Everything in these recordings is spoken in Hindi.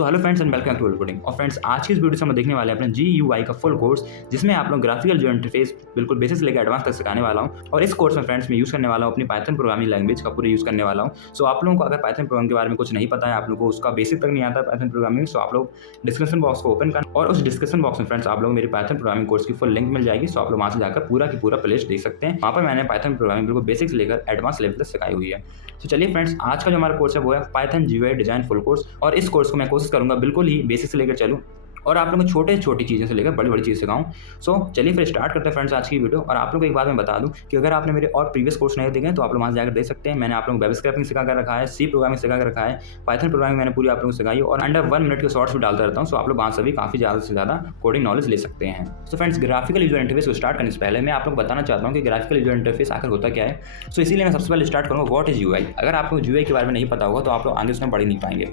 So hello friends and welcome to coding. और फ्रेंड्स आज की इस वीडियो से हम देखने वाले हैं अपने GUI का फुल कोर्स, जिसमें आप लोग ग्राफिकल यूजर इंटरफेस बिल्कुल बेसिक से लेकर एडवांस तक सिखाने वाला हूं। और इस कोर्स में फ्रेंड्स मैं यूज़ करने वाला हूं अपनी पाइथन प्रोग्रामिंग लैंग्वेज का पूरा यूज़ करने वाला हूं। सो आप लोगों को अगर पाइथन प्रोग्रामिंग के बारे में कुछ नहीं पता है, आप लोगों को उसका बेसिक तक नहीं आता पाइथन प्रोग्रामिंग, सो आप लोग डिस्क्रिप्शन बॉक्स को ओपन करें और उस डिस्क्रिप्शन बॉक्स में फ्रेंड्स आप लोग मेरे पाइथन प्रोग्रामिंग कोर्स की फुल लिंक मिल जाएगी। सो आप लोग वहाँ से जाकर पूरा की पूरा प्लेलिस्ट देख सकते हैं। वहाँ पर मैंने पाइथन प्रोग्रामिंग बिल्कुल बेसिक से लेकर एडवांस लेवल तक सिखाई हुई है। तो चलिए फ्रेंड्स, आज का जो हमारा कोर्स है वो है Python GUI design full course. और इस कोर्स को मैं कोशिश करूंगा बिल्कुल ही बेसिक से लेकर चलूं और आप लोगों को छोटी चीज़ों से लेकर बड़ी चीज़ सिखाऊं। सो चलिए फिर स्टार्ट करते हैं फ्रेंड्स आज की वीडियो। और आप लोगों को एक बात मैं बता दूं कि अगर आपने मेरे और प्रीवियस कोर्स नहीं देखे तो आप लोग वहाँ जाकर देख सकते हैं। मैंने आप लोगों को वेब स्क्रैपिंग सिखा कर रखा है, सी प्रोग्रामिंग सिखा कर रखा है, पाइथन प्रोग्रामिंग मैंने पूरी आप लोगों को सिखाई और अंडर 1 मिनट के शॉर्ट्स भी डालता रहता हूँ। सो आप लोग वहाँ से भी काफ़ी ज़्यादा से ज़्यादा कोडिंग नॉलेज ले सकते हैं। So friends, graphical user interface को स्टार्ट करने से पहले मैं आप लोग बताना चाहता हूँ कि ग्राफिकल यूजर इंटरफेस आखिर होता क्या है। सो इसीलिए मैं सबसे पहले स्टार्ट करूँगा व्हाट इज UI। अगर आपको GUI के बारे में नहीं पता होगा तो आप लोग आगे उसमें बढ़ ही नहीं पाएंगे।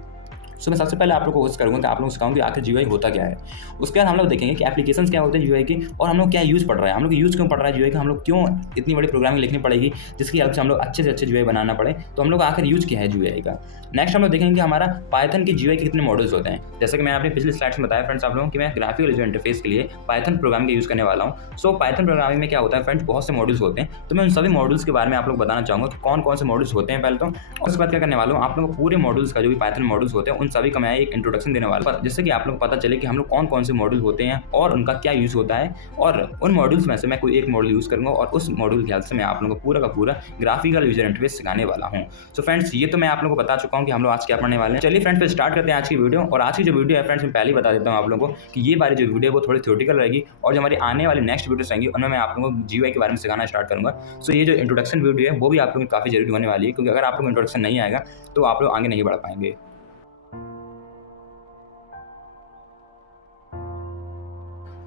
सो मैं सबसे पहले आप लोग को कोशिश करूँगा कि आप लोग सिखाऊँ कि आखिर GUI होता क्या है। उसके बाद हम लोग देखेंगे कि एप्लीकेशंस क्या होते हैं GUI की और हम लोग क्या यूज़ पड़ रहा है, हम लोग यूज़ क्यों पड़ रहा है GUI का, हम लोग क्यों इतनी बड़ी प्रोग्रामिंग लिखनी पड़ेगी जिसकी हेल्प से हम लोग अच्छे से अच्छे GUI बनाना पड़े, तो हम लोग आखिर यूज़ क्या है GUI का। नेक्स्ट हम लोग देखेंगे कि हमारा पाइथन की GUI के कितने मॉडल्स होते हैं। जैसे कि मैंने अपनी पिछली स्लाइड्स में बताया फ्रेंड्स आप लोगों कि मैं ग्राफिकल यूजर इंटरफेस के लिए पाइथन प्रोग्रामिंग का यूज़ करने वाला हूँ। सो पाइथन प्रोग्रामिंग में क्या होता है फ्रेंड्स, बहुत से मॉडल्स होते हैं। तो मैं उन सभी मॉडल्स के बारे में आप लोग बताना चाहूँगा कि कौन कौन से मॉडल्स होते हैं पहले तो, और उसके बाद क्या करने वाला हूँ आप लोगों को पूरे मॉडल्स का जो भी पाइथन मॉडल्स होते हैं उन सभी का मैं एक इंट्रोडक्शन देने वाला हूं, जिससे कि आप लोग को पता चले कि हम लोग कौन कौन से मॉडल होते हैं और उनका क्या यूज़ होता है। और उन मॉडल्स में से मैं कोई एक मॉडल यूज़ करूँगा और उस मॉडल की हेल्प से मैं आप लोगों को पूरा का पूरा ग्राफिकल यूजर इंटरफेस सिखाने वाला हूँ। सो फ्रेंड्स, ये तो मैं आप लोगों को बता चुका हूँ कि हम लोग आज क्या पढ़ने वाले हैं। चलिए फ्रेंड्स फिर स्टार्ट करते हैं आज की वीडियो। और आज की जो वीडियो है फ्रेंड्स मैं पहले ही बता देता हूँ आप लोगों को कि ये वाली जो वीडियो है वो थोड़ी थ्योरेटिकल रहेगी और जो हमारी आने वाली नेक्स्ट वीडियोस रहेंगी उनमें मैं आप लोगों को GUI के बारे में सिखाना स्टार्ट करूँगा। सो ये जो इंट्रोडक्शन वीडियो है वो भी आप लोगों की काफ़ी जरूरी होने वाली है, क्योंकि अगर आप लोगों को इंट्रोडक्शन नहीं आएगा तो आप लोग आगे नहीं बढ़ पाएंगे।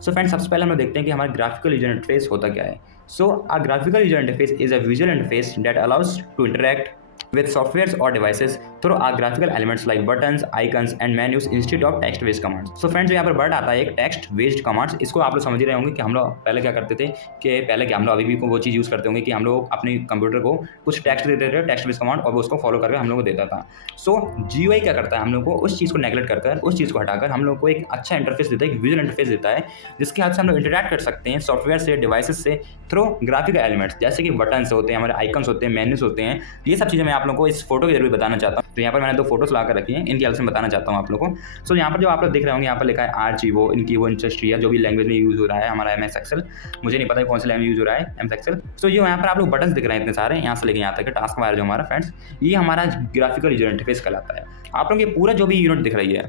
सो फ्रेंड्स, सबसे पहले हम लोग देखते हैं कि हमारा ग्राफिकल यूजर इंटरफेस होता क्या है। So a graphical user interface is a visual interface that allows to interact with softwares or devices through our graphical elements like buttons, icons and menus instead of text based commands. So friends, यहाँ पर वर्ड आता है एक टेक्स्ट बेस्ड कमांड्स। इसको आप लोग समझ ही रहे होंगे कि हम लोग पहले क्या करते थे कि पहले क्या हम लोग अभी भी वो चीज़ यूज़ करते होंगे कि हम लोग अपने कंप्यूटर को कुछ टेक्स्ट देते थे, टेक्स्ट बेस्ड कमांड, और वो उसको फॉलो करके हम लोग को देता था। सो GUI क्या करता है, हम लोग को उस चीज़ को नेगलेक्ट कर उस चीज़ को हटाकर हम लोग को एक अच्छा इंटरफेस देता है, एक विजुअल इंटरफेस देता है, जिसके हेल्प से हम लोग इंटरैक्ट कर सकते हैं सॉफ्टवेयर से, डिवाइसेस से थ्रू ग्राफिकल एलिमेंट्स, जैसे कि बटन्स होते हैं, हमारे आइकन्स होते हैं, मेन्यूज होते हैं। ये सब चीज़ें मैं आप लोगों को इस फोटो के जरूर बताना चाहता हूँ। तो यहाँ पर मैंने 2 फोटोस ला कर रखी हैं, इनकी हेल्प से बताना चाहता हूँ आप लोगों को। सो यहाँ पर जो आप लोग देख रहे होंगे, यहाँ पर लिखा है आर्चिवो, इनकी वो इंडस्ट्री है जो भी लैंग्वेज में यूज़ हो रहा है, हमारा MS एक्सेल, मुझे नहीं पता कौन सी लैंग्वेज यूज़ हो रहा है, MS एक्सेल। सो ये यहाँ पर आप लोग बटन्स दिख रहे हैं इतने सारे, यहाँ से लेके यहाँ तक टास्क बार जो हमारा फ्रेंड्स, ये हमारा ग्राफिकल यूजर इंटरफेस कहलाता है। आप लोग ये पूरा जो भी यूनिट दिख रही है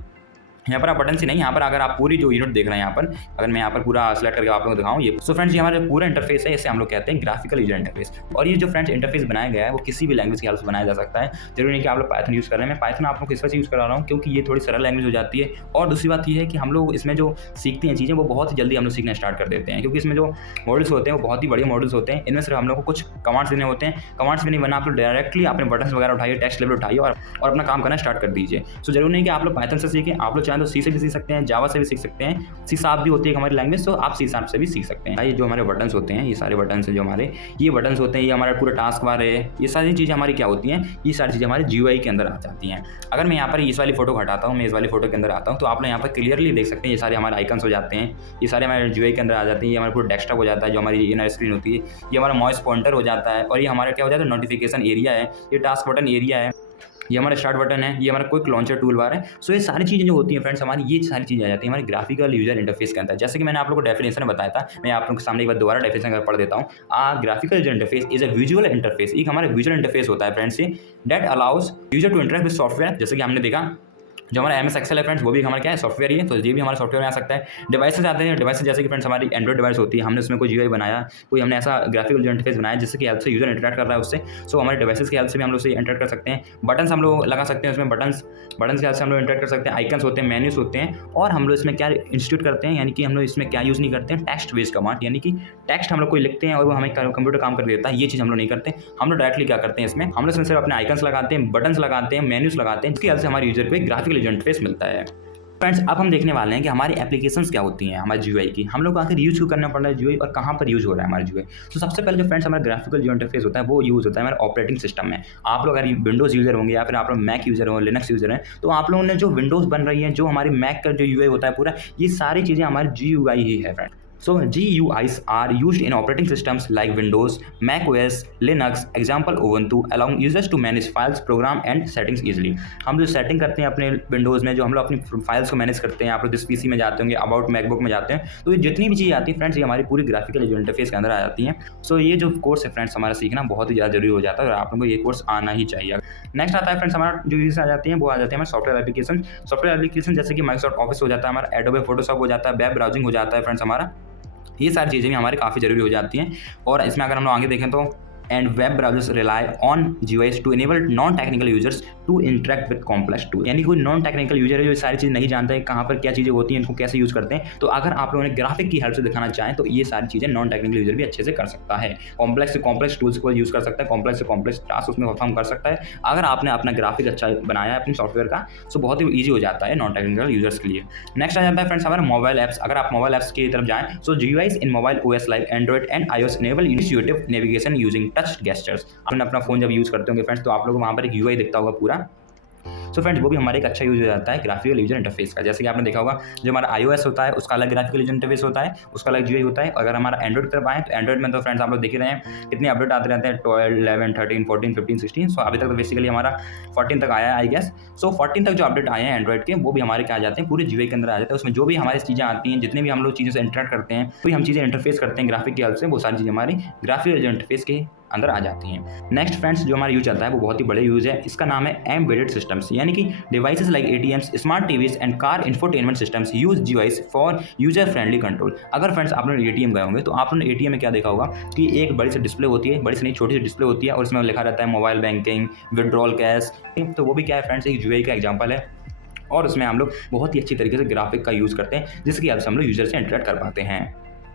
यहाँ पर आप बटन से नहीं, यहाँ पर अगर आप पूरी जो यूनिट देख रहे हैं, यहाँ पर अगर मैं यहाँ पर पूरा सेलेक्ट करके आप लोगों को दिखाऊँ ये, सो फ्रेंड्स ये हमारा पूरा इंटरफेस है, इसे हम लोग कहते हैं ग्राफिकल यूजर इंटरफेस। और ये जो फ्रेंड्स इंटरफेस बनाया गया है वो किसी भी लैंग्वेज की हेल्प से बनाया जा सकता है, जरूरी नहीं कि आप लोग पाइथन यूज़ कर रहे हैं। मैं पाइथन आप लोग को इस वजह से यूज़ करा रहा हूँ क्योंकि ये थोड़ी सरल लैंग्वेज हो जाती है, और दूसरी बात ये है कि हम लोग इसमें जो सीखते हैं चीज़ें वो बहुत ही जल्दी हम लोग सीखना स्टार्ट कर देते हैं, क्योंकि इसमें जो मॉडल्स होते हैं वो बहुत ही बड़े मॉडल्स होते हैं। इनमें सिर्फ हम लोग को कुछ कमांड्स देने होते हैं, कमांड्स भी नहीं बना, आप लोग डायरेक्टली अपने बटन्स वगैरह उठाइए, टेक्स्ट लेवल उठाइए और अपना काम करना स्टार्ट कर दीजिए। सो जरूरी नहीं कि आप लोग पाइथन से सीखें, आप लोग चाहें तो सी से भी सीख सकते हैं, जावा से भी सीख सकते हैं, C# भी होती है हमारी लैंग्वेज, तो आप C# से भी सीख सकते हैं। ये जो हमारे बटन्स होते हैं, ये सारे बटन्स हैं जो हमारे, ये बटन्स होते हैं, ये हमारा पूरा टास्क बार है, ये सारी चीज़ें हमारी क्या होती हैं, ये सारी चीज़ें हमारे GUI के अंदर आ जाती हैं। अगर मैं यहाँ पर इस वाली फोटो को हटाता हूँ, मैं इस वाली फोटो के अंदर आता हूँ, तो आप लोग यहाँ पर क्लियरली देख सकते हैं ये सारे हमारे आइकन्स हो जाते हैं, ये सारे हमारे GUI के अंदर आ जाते हैं। ये हमारा पूरा डेस्कटॉप हो जाता है, जो हमारी इनर स्क्रीन होती है, ये हमारा मॉइस पॉइंटर हो जाता है, और ये हमारा क्या हो जाता है नोटिफिकेशन एरिया है, ये टास्क बटन एरिया है, ये हमारा स्टार्ट बटन है, ये हमारा क्विक लॉन्चर टूल बार है। सो ये सारी चीज़ें जो होती हैं फ्रेंड्स हमारी, ये सारी चीज़ें आ जाती हैं हमारे ग्राफिकल यूजर इंटरफेस के अंदर। जैसे कि मैंने आप लोगों को डेफिनेशन में बताया था, मैं आप लोगों के सामने एक बार दोबारा डेफिनेशन अगर पढ़ देता हूँ। Graphical user interface is a visual interface, एक हमारा विजुअल इंटरफेस होता है friends, that allows user to interact with software. जैसे कि हमने देखा जो हमारा MS एक्सेल है फ्रेंड्स, वो भी हमारा क्या है सॉफ्टवेयर ही है, तो ये भी हमारा सॉफ्टवेयर में आ सकता है। डिवाइसेस आते हैं, डिवाइसेस जैसे कि फ्रेंड्स हमारी एंड्रॉइड डिवाइस होती है, हमने उसमें कोई GUI बनाया, कोई हमने ऐसा ग्राफिकल यूजर इंटरफेस बनाया जिससे कि हेल्प से यूजर इंटरैक्ट कर रहा है उससे। सो हमारे डिवाइसेस की हेल्प से भी हम लोग उससे इंटरैक्ट कर सकते हैं। बटन्स हम लोग लगा सकते हैं उसमें, बटन्स की हेल्प से हम लोग इंटरैक्ट कर सकते हैं। आइकन्स होते हैं, मेन्यूज होते हैं, और हम लोग इसमें क्या इंस्टीट्यूट करते हैं, यानी कि हम लोग इसमें क्या यूज़ नहीं करते हैं, टेक्स्ट बेस्ड कमांड, यानी कि टेक्स्ट हम लोग कोई लिखते हैं और वो हमें कंप्यूटर काम कर देता है, ये चीज़ हम लोग नहीं करते। हम लोग डायरेक्टली क्या करते हैं इसमें, हम लोग इसमें सिर्फ अपने आइकन्स लगाते हैं, बटन्स लगाते हैं, मेन्यूज लगाते हैं, जिसकी हेल्प से हमारे यूजर को एक ग्राफिकल यूजर इंटरफेस मिलता है। फ्रेंड्स अब हम देखने वाले हैं कि हमारी एप्लीकेशंस क्या होती हैं हमारे जीयूआई की, हम लोग आखिर यूज़ क्यों करना पड़ रहा है जीयूआई और कहाँ पर यूज़ हो रहा है हमारा जीयूआई। तो सबसे पहले जो फ्रेंड्स हमारा ग्राफिकल जो इंटरफेस होता है वो यूज़ होता है हमारे ऑपरेटिंग सिस्टम में। आप लोग अगर विंडोज़ यूज़र होंगे या फिर आप लोग मैक यूज़र हो, लिनक्स यूज़र हैं, तो आप लोगों ने जो विंडोज़ बन रही है, जो हमारी मैक का जो यूआई होता है पूरा, ये सारी चीज़ें हमारी जीयूआई ही है friend. So GUIs are used in operating systems like Windows, Mac OS, Linux, example Ubuntu, allowing users to manage files, program and settings easily। हम जो सेटिंग करते हैं अपने विंडोज़ में, जो हम लोग अपनी फाइल्स को मैनेज करते हैं, आप लोग जिस पीसी में जाते होंगे, अबाउट मैकबुक में जाते हैं, तो ये जितनी भी चीज़ें आती हैं फ्रेंड्स, ये हमारी पूरी ग्राफिकल जो इंटरफेस के अंदर आ जाती हैं। सो ये जो कोर्स है फ्रेंड्स हमारा सीखना बहुत ही ज़्यादा जरूरी हो जाता है और आप लोगों को ये कोर्स आना ही चाहिए। नेक्स्ट आता है फ्रेंड्स हमारा जो यूज़ आ जाती हैं वो आ जाती है हमारे सॉफ्टवेयर एप्लीकेशन जैसे कि माइक्रोसॉफ्ट ऑफिस हो जाता है, हमारा एडोबे फोटोशॉप हो जाता है, वेब ब्राउजिंग हो जाता है फ्रेंड्स हमारा। ये सारी चीज़ें भी हमारे काफ़ी ज़रूरी हो जाती हैं। और इसमें अगर हम लोग आगे देखें तो and web browsers rely on GUIs to enable non technical users to interact with complex tool. यानी कोई नॉन टेक्निकल यूजर है जो सारी चीज़ नहीं जानता है कहाँ पर क्या चीज़ें होती हैं, इनको कैसे यूज़ करते हैं, तो अगर आप लोगों ने ग्राफिक की हेल्प से दिखाना चाहें तो ये सारी चीज़ें नॉन टेक्निकल यूजर भी अच्छे से कर सकता है। कॉम्प्लेक्स से कॉम्प्लेक्स टूल्स को यूज़ कर सकता है, कॉम्प्लेक्स से कॉम्प्लेक्स टास्क उसमें परफॉर्म कर सकता है। अगर आपने अपना ग्राफिक अच्छा बनाया है अपने सॉफ्टवेयर का, तो बहुत ही ईजी हो जाता है नॉन टेक्निकल यूजर्स के लिए। नेक्स्ट आ जाता है फ्रेंड्स हमारे मोबाइल ऐप्स। अगर आप मोबाइल ऐप्स की तरफ जाएं, सो GUIs in mobile OS like Android and iOS enable intuitive navigation using touch gestures. आपने अपना फोन जब यूज़ करते होंगे फ्रेंड्स, तो आप लोगों को वहाँ पर एक UI दिखता होगा पूरा। सो फ्रेंड्स वो भी हमारे एक अच्छा यूज हो जाता है ग्राफिकल यूजर इंटरफेस का। जैसे कि आपने देखा होगा जो हमारा iOS होता है उसका अलग ग्राफिकल यूजर इंटरफेस होता है, उसका अलग GUI होता है। अगर हमारा एंड्रॉइड की तरफ आए तो एंड्रॉइड में तो फ्रेंड्स आप लोग देख ही रहे हैं कितने अपडेट आते रहते हैं, 12, 11, 13, 14, 15, 16। सो अभी तक तो बेसिकली हमारा 14 तक आया है आई गेस। सो 14 तक जो अपडेट आए हैं एंड्रॉइड के वो भी हमारे क्या आ जाते हैं, पूरे GUI के अंदर आ जाते हैं। उसमें जो भी हमारी चीज़ें आती हैं, जितने भी हम लोग चीज़ों से इंटरेक्ट करते हैं, कोई हम चीज़ें इंटरफेस करते हैं ग्राफिक की हेल्प से, वो सारी चीज़ें हमारी ग्राफिकल यूजर इंटरफेस के अंदर आ जाती हैं। नेक्स्ट फ्रेंड्स जो हमारा यूज आता है वो बहुत ही बड़े यूज है, इसका नाम है एम्बेडेड सिस्टम्स। यानी कि devices like ATMs, smart TVs and car infotainment systems use GUIs for user friendly control. अगर फ्रेंड्स आप लोग ATM गए होंगे तो आप लोगों ने ATM में क्या देखा होगा कि एक बड़ी सी डिस्प्ले होती है, बड़ी सी नहीं छोटी सी डिस्प्ले होती है और इसमें लिखा रहता है मोबाइल बैंकिंग, विड्रॉल कैश। तो वो भी क्या है फ्रेंड्स, एक GUI का एग्जाम्पल है और उसमें हम लोग बहुत ही अच्छी तरीके से ग्राफिक का यूज़ करते हैं जिसकी हेल्प से हम लोग यूजर से इंटरेक्ट कर पाते हैं।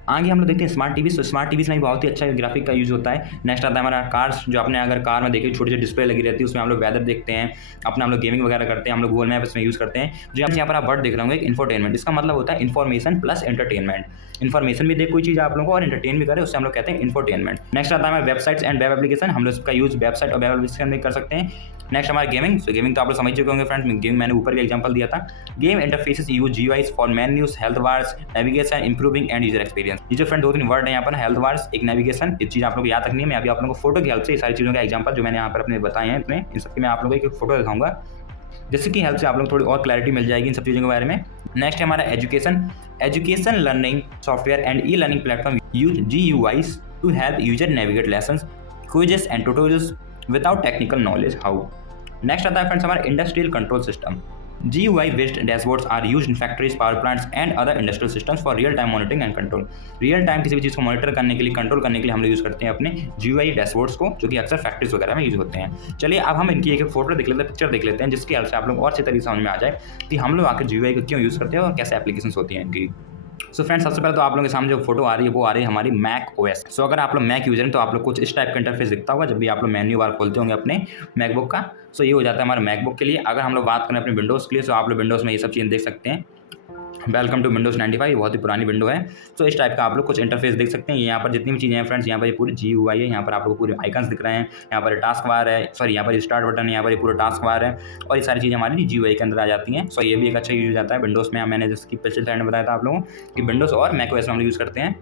आगे हम लोग देखते हैं स्मार्ट टीवीज। तो स्मार्ट टीवीज में भी बहुत ही अच्छा ग्राफिक का यूज़ होता है। नेक्स्ट आता है हमारा कार्स। जो आपने अगर कार में देखिए छोटी सी डिस्प्ले लगी रहती है, उसमें हम लोग वेदर देखते हैं, अपना हम लोग गेमिंग वगैरह करते हैं, हम लोग गूगल मैप इसमें यूज़ करते हैं। जो यहाँ पर आप वर्ड देख रहे होंगे इंफोटेनमेंट, इसका मतलब होता है इन्फॉर्मेशन प्लस एंटरटेनमेंट। इन्फॉर्मेशन भी दे कोई चीज़ आप लोगों को और एंटरटेन भी करे, उससे हम लोग कहते हैं इन्फोटेनमेंट। नेक्स्ट आता है हमारे वेबसाइट्स एंड वेब एप्लीकेशन। हम लोग इसका यूज़ वेबसाइट और वेब एप्लीकेशन में कर सकते हैं। नेक्स्ट हमारा गेमिंग। सो गेमिंग तो आप लोग समझ चुके होंगे फ्रेंड्स, गेमिंग मैंने ऊपर भी एग्जांपल दिया था। Game interfaces use GUIs for menus, health bars, navigation, improving and user experience. ये जो फ्रेंड दो तीन वर्ड है यहाँ पर, हेल्थ बार्स, एक नेविगेशन, ये चीज़ आप लोग को याद रखनी है। मैं अभी आप लोगों को फोटो की हेल्प से ये सारी चीज़ों का एग्जांपल जो मैंने यहाँ पर अपने बताए हैं इसमें, इन सबकी मैं आप लोगों को एक फोटो दिखाऊंगा जिससे कि हेल्प से आप लोग थोड़ी और क्लैरिटी मिल जाएगी इन सब चीज़ों के बारे में। नेक्स्ट है हमारा education learning software and e learning platform use GUIs to help user navigate lessons, quizzes and tutorials without technical knowledge how. Next आता है फ्रेंड्स हमारा industrial control system. GUI based dashboards are used in factories, power plants and other industrial systems for real time monitoring and control। Real time किसी भी चीज़ को मॉनिटर करने के लिए, कंट्रोल करने के लिए हम लोग यूज़ करते हैं अपने GUI डैशबोर्ड्स को, जो कि अक्सर फैक्ट्रीज वगैरह में यूज़ होते हैं। चलिए अब हम इनकी एक फोटो देख लेते हैं, पिक्चर देख लेते हैं, जिसकी हेल्प से आप लोग और अच्छे तरीके से समझ में आ जाए कि हम लोग आकर GUI को क्यों यूज़ करते हैं और कैसे एप्लीकेशन होती हैं इनकी। सो फ्रेंड्स सबसे पहले तो आप लोगों के सामने जो फोटो आ रही है वो आ रही है हमारी मैक OS। सो अगर आप लोग मैक यूजर हैं तो आप लोग कुछ इस टाइप का इंटरफेस दिखता होगा जब भी आप लोग मेन्यू बार खोलते होंगे अपने मैकबुक का। सो ये हो जाता है हमारा मैकबुक के लिए। अगर हम लोग बात करें अपने विंडोज़ के लिए, तो आप लोग विंडोज़ में ये सब चीज़ें देख सकते हैं। वेलकम टू विंडोज़ 95, बहुत ही पुरानी विंडो है। तो इस टाइप का आप लोग कुछ इंटरफेस देख सकते हैं। यहाँ पर जितनी भी चीज़ें हैं फ्रेंड्स, यहाँ पर ये पूरी GUI है। यहाँ पर आप लोग को पूरे आइकन्स दिख रहे हैं, यहाँ पर टास्क बार है, सॉरी यहाँ पर स्टार्ट बटन है, यहाँ पर ये पूरा टास्क बार है और ये सारी चीज़ें हमारी GUI के अंदर आ जाती हैं। सो ये भी एक अच्छा यूज़ जाता है विंडोज़ में। मैंने जिसकी पिछले स्लाइड में बताया था आप लोगों कि विंडोज़ और मैक OS में हम लोग यूज़ करते हैं।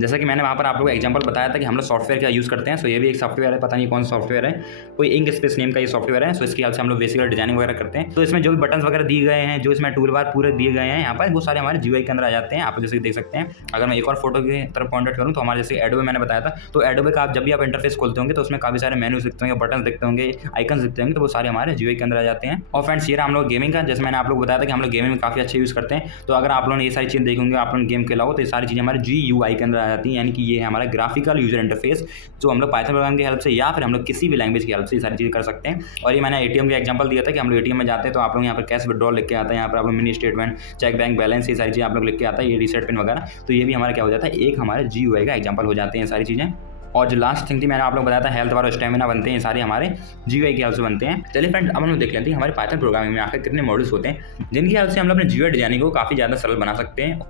जैसा कि मैंने वहाँ पर आप लोगों को एग्जांपल बताया था कि हम लोग सॉफ्टवेयर क्या यूज़ करते हैं। सो ये भी एक सॉफ्टवेयर है, पता नहीं कौन सा सॉफ्टवेयर है, कोई इंक स्पेस नेम का ये सॉफ्टवेयर है। सो इसकी हेल्प से हम लोग बेसिकली डिजाइनिंग वगैरह करते हैं। तो इसमें जो भी बटन्स वगैरह दिए गए हैं, जो इसमें टूल बार पूरे दिए गए हैं यहाँ पर, वो सारे हमारे GUI के अंदर आ जाते हैं। आप जैसे देख सकते हैं। अगर मैं एक और फोटो की तरफ पॉइंट करूँ तो हमारे जैसे एडोबे मैंने बताया था, तो एडोबे का आप जब भी आप इंटरफेस खोलते होंगे तो उसमें काफ़ी सारे मेन्यूज दिखते होंगे, बटन दिखते होंगे, आइकन्स दिखते होंगे, तो वो सारे हमारे GUI के अंदर आ जाते हैं। और फ्रेंड्स ये हम लोग गेमिंग का, जैसे मैंने आप लोग बताया था कि हम लोग गेमिंग में काफ़ी अच्छे यूज़ करते हैं। तो अगर आप लोगों ने ये सारी चीज़ें देखेंगे, आप लोग गेम खेला हो, तो ये सारी चीज़ें हमारे GUI के अंदर आ जाती हैं। यानी कि ये है हमारा ग्राफिकल यूजर इंटरफेस, जो हम लोग पाइथन प्रोग्राम की हेल्प से या फिर हम लोग किसी भी लैंग्वेज की हेल्प से ये सारी चीज़ें कर सकते हैं। और ये मैंने ATM का एग्जांपल दिया था कि हम लोग ATM में जाते हैं तो आप लोग यहाँ पर कैश विड्रॉल लिख के आता है, यहाँ पर आप लोग mini statement, cheque bank balance, ये सारी चीज़ें आप लोग लिख के आता है, ये रीसेट पिन वगैरह। तो ये भी हमारा क्या हो जाता है, एक हमारे GUI का एग्जाम्पल हो जाते हैं सारी चीज़ें। और जो लास्ट थिंग थी मैंने आप लोग बताया था हेल्थ बार और स्टेमिना बनते हैं, ये सारे हमारे GUI की हेल्प से बनते हैं। चलिए फ्रेंड्स, अब हम लोग देख लेते हैं हमारे पाइथन प्रोग्रामिंग में आखिर कितने मॉड्यूल्स होते हैं जिनकी हेल्प से हम लोग अपने GUI डिजाइनिंग को काफ़ी ज़्यादा सरल बना सकते हैं।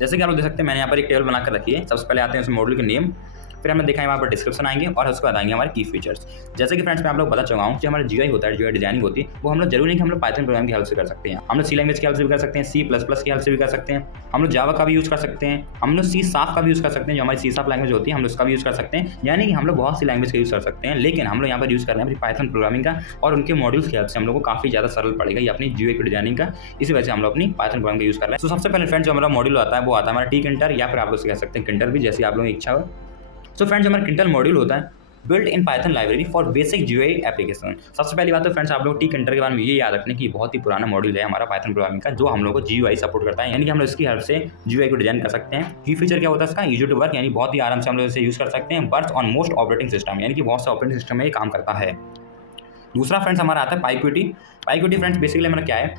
जैसे कि आप लोग देख सकते हैं मैंने यहाँ पर एक टेबल बनाकर रखी है। सबसे पहले आते हैं उस मॉड्यूल के नेम, फिर हमने देखा है वहाँ पर डिस्क्रिप्शन आएंगे और उसको बताएंगे हमारे की फीचर्स। जैसे कि फ्रेंड्स मैं आप लोग बता चुका हूँ कि हमारा GUI होता है, GUI डिजाइनिंग होती है, वो हम लोग जरूरी नहीं कि हम लोग पाइथन प्रोग्राम की हेल्प से कर सकते हैं। हम लोग C लैंग्वेज की हेल्प से भी कर सकते हैं, C++ की हेल्प से भी कर सकते हैं, हम लोग जावा का भी यूज़ कर सकते हैं, हम लोग C# का भी यूज़ कर सकते हैं, जो हमारी C# लैंग्वेज होती है हम लोग उसका भी यूज़ कर सकते हैं। यानी कि हम लोग बहुत सी लैंग्वेज का यूज़ कर सकते हैं, लेकिन हम लोग यहाँ पर यूज़ कर रहे हैं अपनी पाइथन प्रोग्रामिंग का और उनके मॉड्यूल्स की हेल्प से हम लोग को काफ़ी ज़्यादा सरल पड़ेगा ये अपनी GUI की डिजाइनिंग का। इसी वजह से हम लोग अपनी पाइथन प्रोग्राम का यूज़ कर रहे हैं। तो सबसे पहले फ्रेंड्स जो हमारा मॉड्यूल आता है वो आता है हमारा tkinter, या फिर आप लोग कह सकते हैं किंटर भी, जैसे आप लोगों की इच्छा हो। सो फ्रेंड्स हमारा किंटर मॉड्यूल होता है built in Python library for basic GUI application. सबसे पहली बात तो फ्रेंड्स आप लोग tkinter के बारे में ये याद रखने की बहुत ही पुराना मॉड्यूल है हमारा पाइथन प्रोग्रामिंग का, जो हम लोग को GUI सपोर्ट करता है। यानी कि हम लोग इसकी हेल्प से GUI को डिजाइन कर सकते हैं। की फीचर क्या होता है इसका, ईजी टू वर्क, यानी बहुत ही आराम से हम लोग इसे यूज़ कर सकते हैं। Works on most operating system, यानी कि बहुत से ऑपरेटिंग सिस्टम में ये काम करता है। दूसरा फ्रेंड्स हमारा आता है PyQt। PyQt फ्रेंड्स बेसिकली हमारा क्या है,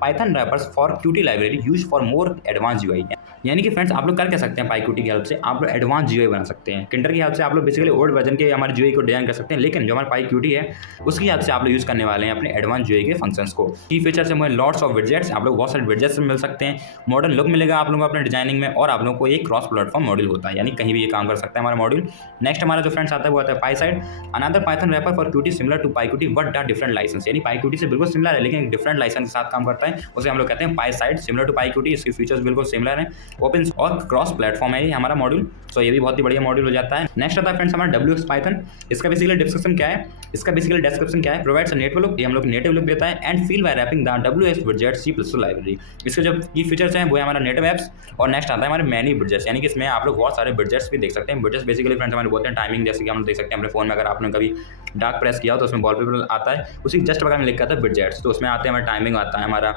Python rappers for Qt library use for more advance GUI। यानी कि फ्रेंड्स आप लोग कर क्या सकते हैं, PyQt की हेल्प से आप लोग एडवांस GUI बना सकते हैं। किंटर की हेल्प से आप लोग बेसिकली ओल्ड वर्जन के हमारे GUI को डिजाइन कर सकते हैं, लेकिन जो हमारा PyQt है उसकी हेल्प से आप लोग यूज़ करने वाले हैं अपने एडवांस GUI के फंक्शंस को। की फीचर से हमें लॉट्स ऑफ विडजेट्स, आप लोग बहुत सारे विडजेट्स मिल सकते हैं, मॉडर्न लुक मिलेगा आप लोगों को अपने डिजाइनिंग में, और आप लोगों को एक क्रॉस प्लेटफॉर्म मॉड्यूल होता है, यानी कहीं भी ये काम कर सकता है हमारा मॉड्यूल। नेक्स्ट हमारा जो फ्रेंड्स आता है वो आता है PySide, another Python wrapper for Qt similar to PyQt but the different licence. यानी PyQt से बिल्कुल सिमिलर है लेकिन एक डिफरेंट लाइसेंस के साथ काम करता है, उसे हम लोग कहते हैं PySide, सिमिलर टू PyQt। इसके फीचर्स बिल्कुल सिमिलर हैं, ओपन और क्रॉस प्लेटफॉर्म है ये हमारा मॉड्यूल। सो ये भी बहुत ही बढ़िया मॉड्यूल हो जाता है। नेक्स्ट आता है फ्रेंड्स हमारा WX Python। इसका बेसिकली डिस्क्रिप्शन क्या है, इसका बेसिकली डिस्क्रिप्शन क्या है, प्रोवाइड्स अ नेटिव लुक, ये हम लोग नेटिव लुक देता है, and feel by wrapping the WX widget C++ लाइब्रेरी। इसके जो की फीचर्स हैं वो है हमारा नेटिव एप्स, और नेक्स्ट आता है हमारे मैनी विडजेट्स, यानी कि इसमें आप लोग बहुत सारे विडजेट्स भी देख सकते हैं। विडजेट्स बेसिकली फ्रेंड्स हमारे बोलते हैं टाइमिंग, जैसे कि हम देख सकते हैं अपने फोन में अगर आपने कभी डार्क प्रेस किया हो तो उसमें वॉलपेपर आता है, उसी जस्ट बगल में लिखा था विडजेट्स, तो उसमें आते हैं हमारा टाइमिंग आता है हमारा।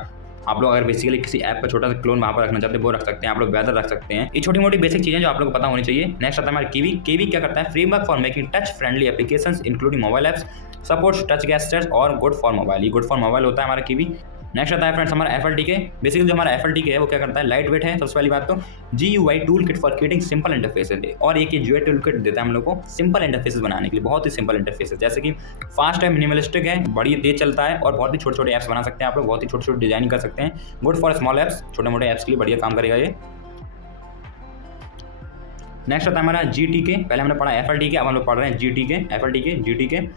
आप लोग अगर बेसिकली किसी ऐप का छोटा सा क्लोन वहाँ पर रखना चाहते हैं वो रख सकते हैं, आप लोग वेदर रख सकते हैं। ये छोटी मोटी बेसिक चीज़ें जो आप लोग को पता होनी चाहिए। नेक्स्ट आता है हमारा कीवी। कीवी क्या करता है, framework for making touch friendly applications including mobile apps, supports touch gestures और गुड फॉर मोबाइल। ये गुड फॉर मोबाइल होता है हमारा कीवी। नेक्स्ट आता है फ्रेंड्स हमारा FLTK। बेसिकली जो हमारा FLTK है वो क्या करता है, लाइट वेट है सबसे पहली बात तो, GUI tool kit for creating simple interfaces, और एक GUI टूल किट देता है हम लोग को सिंपल इंटरफेसेस बनाने के लिए, बहुत ही सिंपल इंटरफेसेस, जैसे कि फास्ट है, मिनिमलिस्टिक है, बड़ी तेज चलता है, और बहुत ही छोटे छोटे ऐप्स बना सकते हैं आप लोग, बहुत ही छोटे छोटे डिजाइन कर सकते हैं। गुड फॉर स्मॉल ऐप्स, छोटे मोटे ऐप्स के लिए बढ़िया काम करेगा ये। नेक्स्ट आता है हमारा GTK। पहले हमने पढ़ा FLTK, अब हम लोग पढ़ रहे हैं GTK।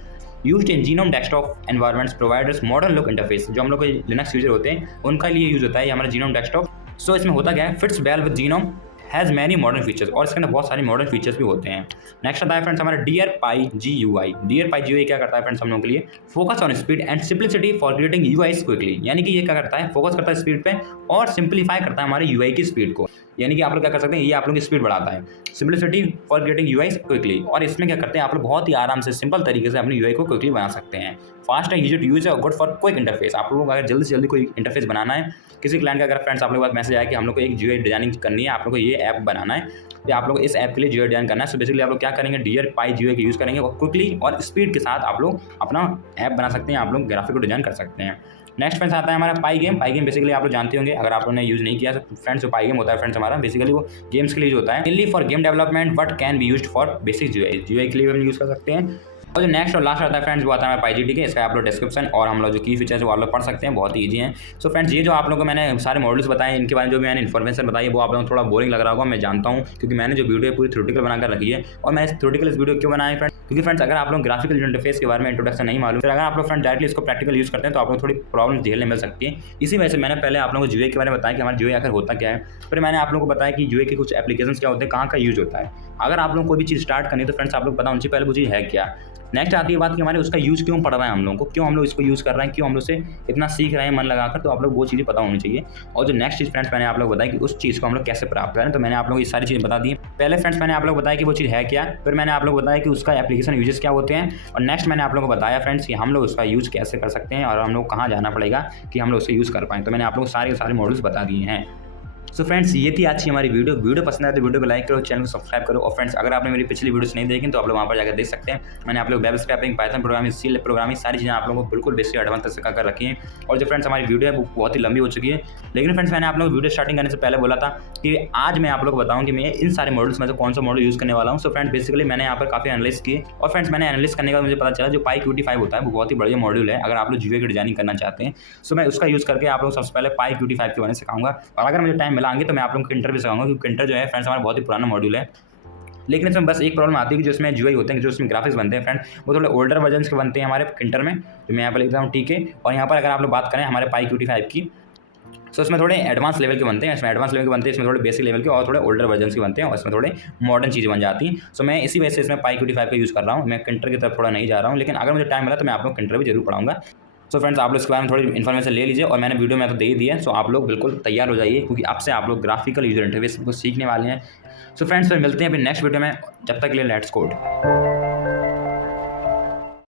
Used in genome desktop environments providers modern look interface. जो हम लोग लिनक्स यूजर होते हैं उनका लिए यूज होता है ये हमारा जीनोम डेस्कटॉप। सो इसमें होता क्या है, fits well with genome, has many modern features, और इसके अंदर बहुत सारे मॉडर्न फीचर्स भी होते हैं। नेक्स्ट आता है फ्रेंड्स हमारा Dear PyGUI। Dear PyGUI क्या करता है फ्रेंड्स हम लोगों के लिए, focus on speed and simplicity for creating UIs quickly. यानी कि ये क्या करता है, फोकस करता है स्पीड पे और सिंप्लीफाई करता है हमारे UI की स्पीड को। यानी कि आप लोग क्या कर सकते हैं, ये आप लोग की स्पीड बढ़ाता है, simplicity for creating UIs quickly. और इसमें क्या करते हैं आप लोग बहुत ही आराम से सिंपल तरीके से अपनी UI को क्विकली बना सकते हैं। फास्ट है, ईजी टू यूज है, गुड फॉर क्विक इंटरफेस। आप लोगों को अगर जल्दी से जल्दी कोई इंटरफेस बनाना है, किसी क्लाइंट का अगर फ्रेंड्स आप लोग के पास मैसेज आया कि हम लोग को एक GUI डिजाइनिंग करनी है, आप लोग को ये ऐप बनाना है या आप लोग इस ऐप के लिए GUI डिजाइन करना है, सो बेसिकली आप लोग क्या करेंगे, Dear PyGUI का यूज़ करेंगे और क्विकली और स्पीड के साथ आप लोग अपना ऐप बना सकते हैं, आप लोग ग्राफिक को डिजाइन कर सकते हैं। नेक्स्ट फ्रेंड्स आता है हमारा Pygame। Pygame बेसिकली आप लोग जानते होंगे, अगर आप लोगों ने यूज़ नहीं किया तो फ्रेंड्स जो Pygame होता है फ्रेंड्स हमारा बेसिकली वो गेम्स के लिए यूज होता है, mainly for game development but can be used for basic GUI के लिए हम यूज़ कर सकते हैं। और जो नेक्स्ट और लास्ट आता है फ्रेंड्स वो आता है PyGTK। इसका आप लोग डिस्क्रिप्शन और हम लोग जो की फीचर्स वो आप लोग पढ़ सकते हैं, बहुत ही ईजी हैं। सो फ्रेंड्स ये जो आप लोगों को मैंने सारे मॉडल्स बताए, इनके बारे में जो भी मैंने इन्फॉर्मेशन बताई वो आप लोगों को थोड़ा बोरिंग लग रहा होगा, मैं जानता हूँ, क्योंकि मैंने जो वीडियो है पूरी थ्योरेटिकल बनाकर रखी है। और मैंने थ्योरेटिकल इस वीडियो क्यों बनाया है फ्रेंड्स, क्योंकि फ्रेंड्स अगर आप लोग ग्राफिकल इंटरफेस के बारे में इंट्रोडक्शन नहीं मालूम, फिर अगर आप लोग फ्रेंड डायरेक्टली इसको प्रैक्टिकल यूज़ करते हैं तो आप लोग थोड़ी प्रॉब्लम झेलने मिल सकती है। इसी वजह से मैंने पहले आप लोगों को GUI के बारे में बताया कि हमारा GUI आखिर होता क्या है, फिर मैंने आप लोगों को बताया कि GUI के कुछ एप्लीकेशन क्या होते हैं, कहाँ का यूज होता है। अगर आप लोग कोई भी चीज़ स्टार्ट करनी है तो फ्रेंड्स आप लोग पता होना चाहिए पहले वो चीज़ है क्या। नेक्स्ट आती है बात कि हमारे उसका यूज़ क्यों पड़ रहा है हम लोगों को, क्यों हम लोग इसको यूज़ कर रहे हैं, क्यों हम लोग से इतना सीख रहे हैं मन लगाकर, तो आप लोग वो चीज़ें पता होनी चाहिए। और जो नेक्स्ट चीज़ फ्रेंड्स मैंने आप लोग बताया कि उस चीज़ को हम लोग कैसे प्राप्त करें, तो मैंने आप लोग ये सारी चीज़ें बता दी। पहले फ्रेंड्स मैंने आप लोग बताया कि वो चीज़ है क्या, फिर मैंने आप लोग बताया कि उसका एप्लीकेशन यूजेस क्या होते हैं, और नेक्स्ट मैंने आप लोगों को बताया फ्रेंड्स कि हम लोग उसका यूज़ कैसे कर सकते हैं और हम लोग कहाँ जाना पड़ेगा कि हम लोग उसका यूज़ कर पाएँ। तो मैंने आप लोग सारे मॉडल्स बता दिए हैं। सो फ्रेंड्स ये थी आज की हमारी वीडियो पसंद आए तो वीडियो को लाइक करो, चैनल को सब्सक्राइब करो। और फ्रेंड्स अगर आपने मेरी पिछली वीडियोस नहीं देखी तो आप लोग वहाँ पर जाकर देख सकते हैं। मैंने आप लोग web scraping, Python programming, C programming सारी चीज़ें आप लोगों को बिल्कुल बेसिक एडवांस तक सिखा कर रखी हैं। और जो फ्रेंड्स हमारी वीडियो है वो बहुत ही लंबी हो चुकी है, लेकिन फ्रेंड्स मैंने आप लोग वीडियो स्टार्टिंग करने से पहले बोला था कि आज मैं आप लोग को बताऊँ कि मैं इन सारे मॉडल्स में से कौन सा मॉडल यूज़ करने वाला हूँ। सो फ्रेंड्स बेसिकली मैंने यहाँ पर काफ़ी एनालिस किए और फ्रेंड्स मैंने एनालिस करने का मुझे पता चला जो PyQt5 होता है वो बहुत ही बढ़िया मॉड्यूल है अगर आप लोग जीयूआई की डिजाइनिंग करना चाहते हैं। सो मैं उसका यूज़ करके आप लोग सबसे पहले PyQt5 के बारे में सिखाऊंगा और अगर मुझे टाइम मिला आगे तो मैं आप लोगों को किंटर भी सिखाऊंगा, क्योंकि किंटर जो है फ्रेंड्स हमारा बहुत ही पुराना मॉड्यूल है। लेकिन इसमें बस एक प्रॉब्लम आती है कि जो इसमें जीयूआई होते हैं, जो इसमें ग्राफिक्स बनते हैं फ्रेंड, वो थोड़े ओल्डर वर्जन के बनते हैं हमारे किंटर में, जो मैं यहाँ पर लिखता हूँ ठीक है। और यहाँ पर अगर आप लोग बात करें हमारे PyQt5 की, सो इसमें थोड़े एडवांस लेवल के बनते हैं, इसमें एडवांस लेवल के बनते हैं, इसमें थोड़े बेसिक लेवल के और थोड़े ओल्डर वर्जन के बनते हैं और इसमें थोड़े मॉडर्न चीज़ें बन जाती हैं। सो मैं इसी वजह से इसमें PyQt5 का यूज़ कर रहा हूँ। मैं किंटर की तरफ थोड़ा नहीं जा रहा हूँ, लेकिन अगर मुझे टाइम मिला तो मैं आप लोग किंटर भी जरूर पढ़ाऊंगा। सो फ्रेंड्स आप लोग इसके बारे में थोड़ी इन्फॉर्मेशन ले लीजिए और मैंने वीडियो में तो दे ही दिया है। सो आप लोग बिल्कुल तैयार हो जाइए, क्योंकि अब से आप लोग ग्राफिकल यूजर इंटरफेस को सीखने वाले हैं। सो फ्रेंड्स फिर मिलते हैं अभी नेक्स्ट वीडियो में, जब तक के लिए लेट्स कोड।